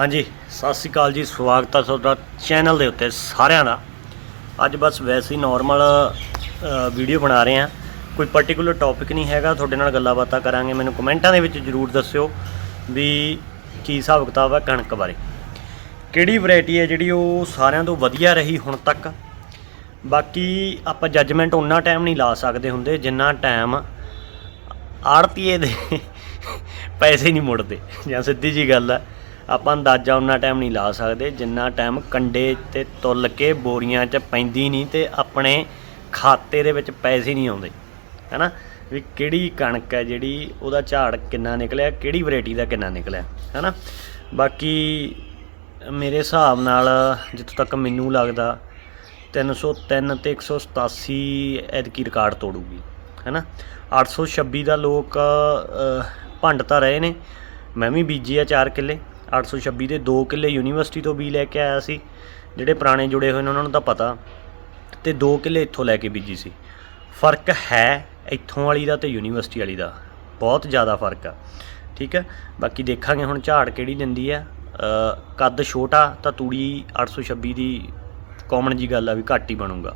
ਹਾਂਜੀ, ਸਤਿ ਸ਼੍ਰੀ ਅਕਾਲ ਜੀ, ਸਵਾਗਤ ਹੈ ਤੁਹਾਡਾ ਚੈਨਲ ਦੇ ਉੱਤੇ ਸਾਰਿਆਂ ਦਾ। ਅੱਜ ਬਸ ਵੈਸੇ ਹੀ ਨਾਰਮਲ ਵੀਡੀਓ ਬਣਾ ਰਹੇ ਹਾਂ। ਕੋਈ ਪਾਰਟਿਕੂਲਰ ਟੌਪਿਕ ਨਹੀਂ ਹੈਗਾ, ਤੁਹਾਡੇ ਨਾਲ ਗੱਲਾਂ ਬਾਤਾਂ ਕਰਾਂਗੇ। ਮੈਨੂੰ ਕਮੈਂਟਾਂ ਦੇ ਵਿੱਚ ਜਰੂਰ ਦੱਸਿਓ ਵੀ ਕੀ ਹਿਸਾਬ ਕਿਤਾਬ ਹੈ ਕਣਕ ਬਾਰੇ। ਕਿਹੜੀ ਵੈਰਾਈਟੀ ਹੈ ਜਿਹੜੀ ਉਹ ਸਾਰਿਆਂ ਤੋਂ ਵਧੀਆ ਰਹੀ ਹੁਣ ਤੱਕ? ਬਾਕੀ ਆਪਾਂ ਜੱਜਮੈਂਟ ਉਹਨਾਂ ਟਾਈਮ ਨਹੀਂ ਲਾ ਸਕਦੇ ਹੁੰਦੇ ਜਿੰਨਾ ਟਾਈਮ ਆੜਤੀਏ ਦੇ ਪੈਸੇ ਨਹੀਂ ਮੁੜਦੇ। ਜਾਂ ਸਿੱਧੀ ਜੀ ਗੱਲ ਹੈ ਆਪਾਂ ਅੰਦਾਜ਼ਾ ਉਹਨਾਂ ਟਾਈਮ ਨਹੀਂ ਲਾ ਸਕਦੇ, ਜਿੰਨਾ ਟਾਈਮ ਕੰਡੇ ਤੇ ਤੁੱਲ ਕੇ ਬੋਰੀਆਂ 'ਚ ਪੈਂਦੀ ਨਹੀਂ ਤੇ ਆਪਣੇ ਖਾਤੇ ਦੇ ਵਿੱਚ ਪੈਸੇ ਨਹੀਂ ਆਉਂਦੇ, ਹੈਨਾ? ਵੀ ਕਿਹੜੀ ਕਣਕ ਹੈ ਜਿਹੜੀ ਉਹਦਾ ਝਾੜ ਕਿੰਨਾ ਨਿਕਲਿਆ, ਕਿਹੜੀ ਵੈਰਾਈਟੀ ਦਾ ਕਿੰਨਾ ਨਿਕਲਿਆ, ਹੈਨਾ? ਬਾਕੀ ਮੇਰੇ ਹਿਸਾਬ ਨਾਲ ਜਿੱਥੋਂ ਤੱਕ ਮੈਨੂੰ ਲੱਗਦਾ 303 ਤੇ 187 ਐਤਕੀ ਰਿਕਾਰਡ ਤੋੜੂਗੀ, ਹੈਨਾ? 826 ਦਾ ਲੋਕ ਭੰਡ ਤਾਂ ਰਹੇ ਨੇ, ਮੈਂ ਵੀ ਬੀਜੀ ਆ 4 ਕਿੱਲੇ। 826 ਦੇ 2 ਕਿੱਲੇ ਯੂਨੀਵਰਸਿਟੀ ਤੋਂ ਬੀ ਲੈ ਕੇ ਆਇਆ ਸੀ, ਜਿਹੜੇ ਪੁਰਾਣੇ ਜੁੜੇ ਹੋਏ ਨੇ ਉਹਨਾਂ ਨੂੰ ਤਾਂ ਪਤਾ, ਤੇ 2 ਕਿੱਲੇ ਇੱਥੋਂ ਲੈ ਕੇ ਬੀਜੀ ਸੀ। ਫ਼ਰਕ ਹੈ ਇੱਥੋਂ ਵਾਲੀ ਦਾ ਤੇ ਯੂਨੀਵਰਸਿਟੀ ਵਾਲੀ ਦਾ, ਬਹੁਤ ਜ਼ਿਆਦਾ ਫ਼ਰਕ ਆ, ਠੀਕ ਹੈ ਬਾਕੀ ਦੇਖਾਂਗੇ ਹੁਣ ਝਾੜ ਕਿਹੜੀ ਦਿੰਦੀ ਆ। ਕੱਦ ਛੋਟਾ ਤਾਂ ਤੂੜੀ 826 ਦੀ ਕਾਮਨ ਜੀ ਗੱਲ ਆ ਵੀ ਘੱਟ ਹੀ ਬਣੂਗਾ।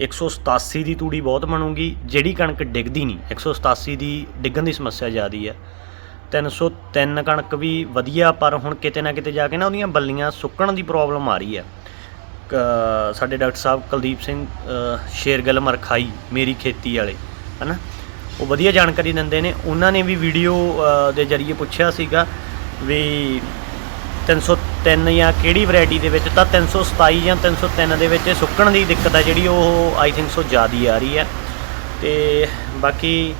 187 ਦੀ ਤੂੜੀ ਬਹੁਤ ਬਣੂਗੀ, ਜਿਹੜੀ ਕਣਕ ਡਿੱਗਦੀ ਨਹੀਂ 187 ਦੀ ਡਿੱਗਣ ਦੀ ਸਮੱਸਿਆ ਜ਼ਿਆਦੀ ਹੈ 303 ਕਣਕ ਵੀ ਵਧੀਆ, ਪਰ ਹੁਣ ਕਿਤੇ ਨਾ ਕਿਤੇ ਜਾ ਕੇ ਨਾ ਉਹਦੀਆਂ ਬੱਲੀਆਂ ਸੁੱਕਣ ਦੀ ਪ੍ਰੋਬਲਮ ਆ ਰਹੀ ਹੈ। ਕ- ਸਾਡੇ ਡਾਕਟਰ ਸਾਹਿਬ ਕੁਲਦੀਪ ਸਿੰਘ ਸ਼ੇਰਗਲ ਮਰਖਾਈ, ਮੇਰੀ ਖੇਤੀ ਵਾਲੇ, ਹਨਾ? ਉਹ ਵਧੀਆ ਜਾਣਕਾਰੀ ਦਿੰਦੇ ਨੇ। ਉਹਨਾਂ ਨੇ ਵੀ ਵੀਡੀਓ ਦੇ ਜ਼ਰੀਏ ਪੁੱਛਿਆ ਸੀਗਾ ਵੀ 303 ਜਾਂ ਕਿਹੜੀ ਵੈਰਾਈਟੀ ਦੇ ਵਿੱਚ, ਤਾਂ 327 ਜਾਂ 303 ਦੇ ਵਿੱਚ ਸੁੱਕਣ ਦੀ ਦਿੱਕਤ ਹੈ ਜਿਹੜੀ ਉਹ ਆਈ ਥਿੰਕ ਸੋ ਜ਼ਿਆਦੀ ਆ ਰਹੀ ਹੈ। ਤੇ ਬਾਕੀ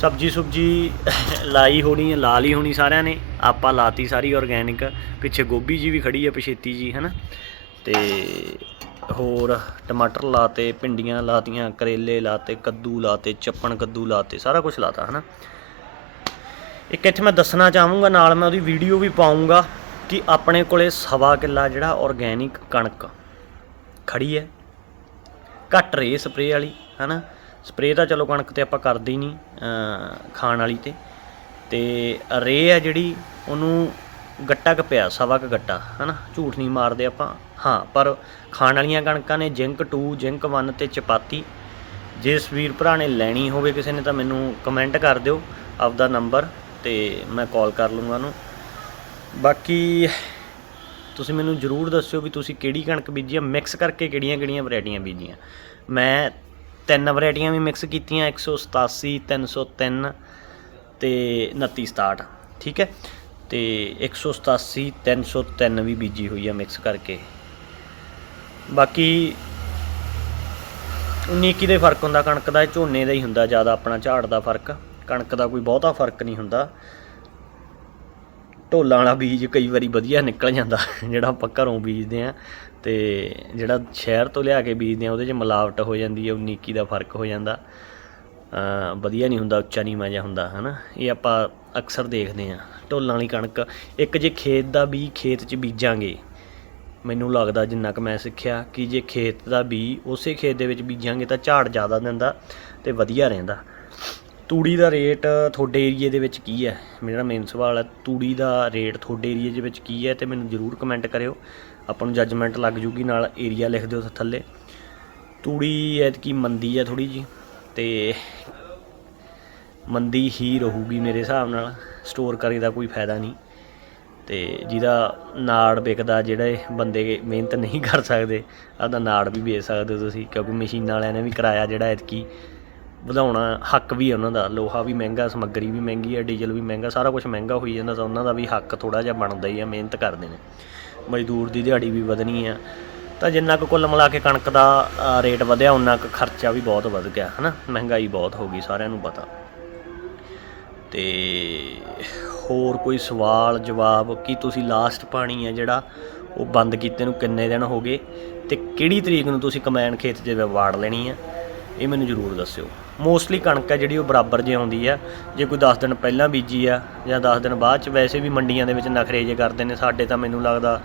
ਸਬਜੀ ਸੁਬਜੀ ਲਾਈ ਹੋਣੀ ਹੈ ਲਾ ਲਈ ਹੋਣੀ ਸਾਰਿਆਂ ਨੇ। ਆਪਾਂ ਲਾਤੀ ਸਾਰੀ ਆਰਗੈਨਿਕ ਪਿੱਛੇ ਗੋਭੀ ਜੀ ਵੀ ਖੜੀ ਹੈ, ਪਛੇਤੀ ਜੀ, ਹਨਾ। ਤੇ ਹੋਰ ਟਮਾਟਰ ਲਾਤੇ, ਭਿੰਡੀਆਂ ਲਾਤੀਆਂ, ਕਰੇਲੇ ਲਾਤੇ, ਕੱਦੂ ਲਾਤੇ, ਚੱਪਣ ਕੱਦੂ ਲਾਤੇ, ਸਾਰਾ ਕੁਝ ਲਾਤਾ, ਹਨਾ। ਇੱਕ ਇੱਥੇ ਮੈਂ ਦੱਸਣਾ ਚਾਹੂੰਗਾ ਨਾਲ ਮੈਂ ਉਹਦੀ ਵੀਡੀਓ ਵੀ ਪਾਉਂਗਾ ਕਿ ਆਪਣੇ ਕੋਲੇ ਸਵਾ ਕਿੱਲਾ ਜਿਹੜਾ ਆਰਗੈਨਿਕ ਕਣਕ ਖੜੀ ਹੈ। ਘੱਟ ਰੇ ਸਪਰੇਅ ਵਾਲੀ, ਹਨਾ। ਸਪਰੇਅ ਤਾਂ ਚਲੋ ਕਣਕ ਤੇ ਆਪਾਂ ਕਰਦੇ ਹੀ ਨਹੀਂ ਖਾਣ ਵਾਲੀ ਤੇ। ਤੇ ਰੇ ਆ ਜਿਹੜੀ, ਉਹਨੂੰ ਗੱਟਾ ਕ ਪਿਆ, ਸਵਾ ਕ ਗੱਟਾ, ਹਨਾ? ਝੂਠ ਨਹੀਂ ਮਾਰਦੇ ਆਪਾਂ। ਹਾਂ, ਪਰ ਖਾਣ ਵਾਲੀਆਂ ਕਣਕਾਂ ਨੇ ਜਿੰਕ 2 ਜਿੰਕ 1 ਤੇ ਚਪਾਤੀ। ਜੇ ਸਵੀਰ ਭਰਾ ਨੇ ਲੈਣੀ ਹੋਵੇ ਕਿਸੇ ਨੇ ਤਾਂ ਮੈਨੂੰ ਕਮੈਂਟ ਕਰ ਦਿਓ ਆਪਦਾ ਨੰਬਰ ਤੇ ਮੈਂ ਕਾਲ ਕਰ ਲੂੰਗਾ ਉਹਨੂੰ। ਬਾਕੀ ਤੁਸੀਂ ਮੈਨੂੰ ਜਰੂਰ ਦੱਸਿਓ ਵੀ ਤੁਸੀਂ ਕਿਹੜੀ ਕਣਕ ਬੀਜੀ ਆ। ਮਿਕਸ ਕਰਕੇ ਕਿਹੜੀਆਂ ਕਿਹੜੀਆਂ ਵੈਰਾਈਟੀਆਂ ਬੀਜੀਆਂ। ਮੈਂ ਤਿੰਨ ਵੈਰਾਈਟੀਆਂ ਵੀ ਮਿਕਸ ਕੀਤੀਆਂ 187 303 ਤੇ 2967 ਠੀਕ ਹੈ? ਤੇ 187 303 ਵੀ ਬੀਜੀ ਹੋਈ ਆ ਮਿਕਸ ਕਰਕੇ। ਬਾਕੀ 19 21 ਦੇ ਫ਼ਰਕ ਹੁੰਦਾ, ਕਣਕ ਦਾ ਝੋਨੇ ਦਾ ਹੀ ਹੁੰਦਾ ਜ਼ਿਆਦਾ ਆਪਣਾ, ਝਾੜ ਦਾ ਫ਼ਰਕ। ਕਣਕ ਦਾ ਕੋਈ ਬਹੁਤਾ ਫ਼ਰਕ ਨਹੀਂ ਹੁੰਦਾ। ਢੋਲਾਂ ਵਾਲਾ ਬੀਜ ਕਈ ਵਾਰੀ ਵਧੀਆ ਨਿਕਲ ਜਾਂਦਾ, ਜਿਹੜਾ ਆਪਾਂ ਘਰੋਂ ਬੀਜਦੇ ਆ ਤੇ ਜਿਹੜਾ ਸ਼ਹਿਰ ਤੋਂ ਲਿਆ ਕੇ ਬੀਜਦੇ ਆ, ਉਹਦੇ 'ਚ ਮਿਲਾਵਟ ਹੋ ਜਾਂਦੀ ਹੈ 19 21 ਦਾ ਫ਼ਰਕ ਹੋ ਜਾਂਦਾ। ਵਧੀਆ ਨਹੀਂ ਹੁੰਦਾ, ਉੱਚਾ ਨੀਵਾਂ ਜਿਹਾ ਹੁੰਦਾ, ਹਨਾ? ਇਹ ਆਪਾਂ ਅਕਸਰ ਦੇਖਦੇ ਆ। ਢੋਲਾਂ ਵਾਲੀ ਕਣਕ, ਇੱਕ ਜੇ ਖੇਤ ਦਾ ਬੀ ਖੇਤ 'ਚ ਬੀਜਾਂਗੇ, ਮੈਨੂੰ ਲੱਗਦਾ ਜਿੰਨਾ ਕੁ ਮੈਂ ਸਿੱਖਿਆ ਕਿ ਜੇ ਖੇਤ ਦਾ ਬੀ ਉਸੇ ਖੇਤ ਦੇ ਵਿੱਚ ਬੀਜਾਂਗੇ ਤਾਂ ਝਾੜ ਜ਼ਿਆਦਾ ਦਿੰਦਾ ਤੇ ਵਧੀਆ ਰਹਿੰਦਾ। ਤੂੜੀ ਦਾ ਰੇਟ ਤੁਹਾਡੇ ਏਰੀਏ ਦੇ ਵਿੱਚ ਕੀ ਹੈ? ਮੇਰਾ ਮੇਨ ਸਵਾਲ ਹੈ, ਤੂੜੀ ਦਾ ਰੇਟ ਤੁਹਾਡੇ ਏਰੀਏ ਦੇ ਵਿੱਚ ਕੀ ਹੈ ਤੇ ਮੈਨੂੰ ਜਰੂਰ ਕਮੈਂਟ ਕਰਿਓ। ਆਪਾਂ ਨੂੰ ਜੱਜਮੈਂਟ ਲੱਗ ਜੂਗੀ, ਨਾਲ ਏਰੀਆ ਲਿਖ ਦਿਓ ਥੱਲੇ। ਤੂੜੀ ਐਤਕੀ ਮੰਦੀ ਆ ਥੋੜੀ ਜੀ ਤੇ ਮੰਦੀ ਹੀ ਰਹੂਗੀ ਮੇਰੇ ਹਿਸਾਬ ਨਾਲ ਸਟੋਰ ਕਰੇ ਦਾ ਕੋਈ ਫਾਇਦਾ ਨਹੀਂ। ਤੇ ਜਿਹਦਾ ਨਾੜ ਵਿਕਦਾ, ਜਿਹੜੇ ਬੰਦੇ ਮਿਹਨਤ ਨਹੀਂ ਕਰ ਸਕਦੇ, ਆਪਦਾ ਨਾੜ ਵੀ ਵੇਚ ਸਕਦੇ ਹੋ ਤੁਸੀਂ, ਕਿਉਂਕਿ ਮਸ਼ੀਨਾਂ ਵਾਲਿਆਂ ਨੇ ਵੀ ਕਿਰਾਇਆ ਜਿਹੜਾ ਐਤਕੀ। ਵਧਾਉਣਾ ਹੱਕ ਵੀ ਹੈ ਉਹਨਾਂ ਦਾ, ਲੋਹਾ ਵੀ ਮਹਿੰਗਾ, ਸਮੱਗਰੀ ਵੀ ਮਹਿੰਗੀ ਹੈ ਡੀਜ਼ਲ ਵੀ ਮਹਿੰਗਾ, ਸਾਰਾ ਕੁਝ ਮਹਿੰਗਾ ਹੋਈ ਜਾਂਦਾ, ਤਾਂ ਉਹਨਾਂ ਦਾ ਵੀ ਹੱਕ ਥੋੜਾ ਜਿਹਾ ਬਣਦਾ ਹੀ ਆ ਮਿਹਨਤ ਕਰਦੇ ਨੇ। ਮਜ਼ਦੂਰ ਦੀ ਦਿਹਾੜੀ ਵੀ ਵਧਣੀ ਆ। ਤਾਂ ਜਿੰਨਾ ਕੁ ਕੁੱਲ ਮਿਲਾ ਕੇ ਕਣਕ ਦਾ ਰੇਟ ਵਧਿਆ ਉਨਾ ਕੁ ਖਰਚਾ ਵੀ ਬਹੁਤ ਵਧ ਗਿਆ, ਹਨਾ? ਮਹਿੰਗਾਈ ਬਹੁਤ ਹੋ ਗਈ, ਸਾਰਿਆਂ ਨੂੰ ਪਤਾ। ਤੇ ਹੋਰ ਕੋਈ ਸਵਾਲ, ਜਵਾਬ ਕੀ ਤੁਸੀਂ ਲਾਸਟ ਪਾਣੀ ਹੈ ਜਿਹੜਾ ਉਹ ਬੰਦ ਕੀਤੇ ਨੂੰ ਕਿੰਨੇ ਦਿਨ ਹੋ ਗਏ? ਤੇ ਕਿਹੜੀ ਤਰੀਕ ਨੂੰ ਤੁਸੀਂ ਕਮੈਨ ਖੇਤ 'ਚ ਵਾੜ ਲੈਣੀ ਆ? ਇਹ ਮੈਨੂੰ ਜ਼ਰੂਰ ਦੱਸਿਓ। ਮੋਸਟਲੀ ਕਣਕ ਹੈ ਜਿਹੜੀ ਉਹ ਬਰਾਬਰ ਜੇ ਆਉਂਦੀ ਆ। ਜੇ ਕੋਈ 10 ਦਿਨ ਪਹਿਲਾਂ ਬੀਜੀ ਆ ਜਾਂ 10 ਦਿਨ ਬਾਅਦ ਚ, ਵੈਸੇ ਵੀ ਮੰਡੀਆਂ ਦੇ ਵਿੱਚ ਨਖਰੇ ਜੇ ਕਰਦੇ ਨੇ, ਸਾਡੇ ਤਾਂ ਮੈਨੂੰ ਲੱਗਦਾ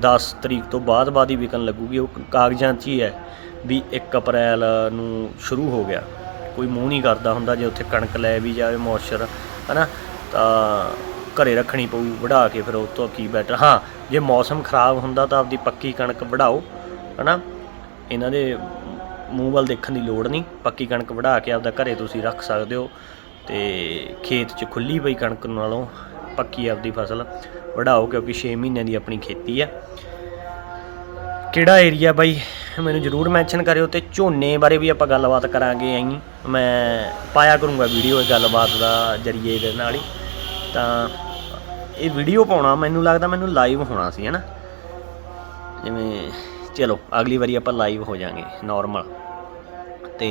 10 ਤਰੀਕ ਤੋਂ ਬਾਅਦ ਬਾਅਦ ਹੀ ਵਿਕਣ ਲੱਗੂਗੀ। ਉਹ ਕਾਗਜ਼ਾਂ 'ਚ ਹੀ ਹੈ ਵੀ 1 ਅਪ੍ਰੈਲ ਨੂੰ ਸ਼ੁਰੂ ਹੋ ਗਿਆ। ਕੋਈ ਮੂੰਹ ਨਹੀਂ ਕਰਦਾ ਹੁੰਦਾ ਜੇ ਉੱਥੇ ਕਣਕ ਲੈ ਵੀ ਜਾਵੇ ਮੋਇਸਚਰ ਹਨਾ? ਤਾਂ ਘਰੇ ਰੱਖਣੀ ਪਊ, ਵਢਾ ਕੇ ਫਿਰ ਉਹ ਤੋਂ ਕੀ ਬੈਟਰ ਹਾਂ, ਜੇ ਮੌਸਮ ਖਰਾਬ ਹੁੰਦਾ ਤਾਂ ਆਪਦੀ ਪੱਕੀ ਕਣਕ ਵਢਾਓ, ਹਨਾ? ਇਹਨਾਂ ਦੇ ਮੂੰਹ ਵੱਲ ਦੇਖਣ ਦੀ ਲੋੜ ਨਹੀਂ। ਪੱਕੀ ਕਣਕ ਵਢਾ ਕੇ ਆਪਦਾ ਘਰੇ ਤੁਸੀਂ ਰੱਖ ਸਕਦੇ ਹੋ। ਤੇ ਖੇਤ 'ਚ ਖੁੱਲੀ ਪਈ ਕਣਕ ਨਾਲੋਂ ਪੱਕੀ ਆਪਦੀ ਫਸਲ ਵਢਾਓ, ਕਿਉਂਕਿ 6 ਮਹੀਨਿਆਂ ਦੀ ਆਪਣੀ ਖੇਤੀ ਆ ਕਿਹੜਾ ਏਰੀਆ ਬਾਈ? ਮੈਨੂੰ ਜਰੂਰ ਮੈਂਸ਼ਨ ਕਰਿਓ ਤੇ ਝੋਨੇ ਬਾਰੇ ਵੀ ਆਪਾਂ ਗੱਲਬਾਤ ਕਰਾਂਗੇ ਐਂ। ਮੈਂ ਪਾਇਆ ਕਰੂੰਗਾ ਵੀਡੀਓ ਇਹ ਗੱਲਬਾਤ ਦਾ ਜਰੀਏ ਦੇ ਨਾਲ ਹੀ। ਤਾਂ ਇਹ ਵੀਡੀਓ ਪਾਉਣਾ, ਮੈਨੂੰ ਲੱਗਦਾ ਮੈਨੂੰ ਲਾਈਵ ਹੋਣਾ ਸੀ ਹਨਾ ਜਿਵੇਂ ਚਲੋ, ਅਗਲੀ ਵਾਰੀ ਆਪਾਂ ਲਾਈਵ ਹੋ ਜਾਾਂਗੇ ਨਾਰਮਲ ਤੇ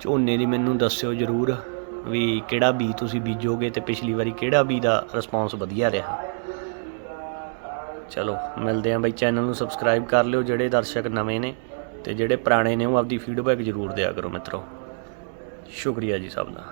ਝੋਨੇ ਦੀ ਮੈਨੂੰ ਦੱਸਿਓ ਜਰੂਰ ਵੀ ਕਿਹੜਾ ਬੀ ਤੁਸੀਂ ਬੀਜੋਗੇ ਤੇ ਪਿਛਲੀ ਵਾਰੀ ਕਿਹੜਾ ਬੀ ਦਾ ਰਿਸਪੌਂਸ ਵਧੀਆ ਰਿਹਾ। ਚਲੋ, ਮਿਲਦੇ ਆਂ ਬਾਈ ਚੈਨਲ ਨੂੰ ਸਬਸਕ੍ਰਾਈਬ ਕਰ ਲਿਓ ਜਿਹੜੇ ਦਰਸ਼ਕ ਨਵੇਂ ਨੇ ਤੇ ਜਿਹੜੇ ਪੁਰਾਣੇ ਨੇ ਉਹ ਆਪਦੀ ਫੀਡਬੈਕ ਜ਼ਰੂਰ ਦਿਆ ਕਰੋ ਮਿੱਤਰੋ। ਸ਼ੁਕਰੀਆ ਜੀ ਸਭ ਦਾ।